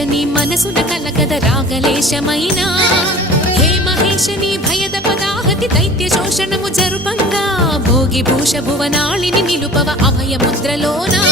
నీ మనసున కలకద రాగలేశమైనా హే మహేశని భయద పదాహతి దైత్య శోషణము జరుపంగా భోగి భూష భువనాళిని నిలుపవ అభయ ముద్రలోనా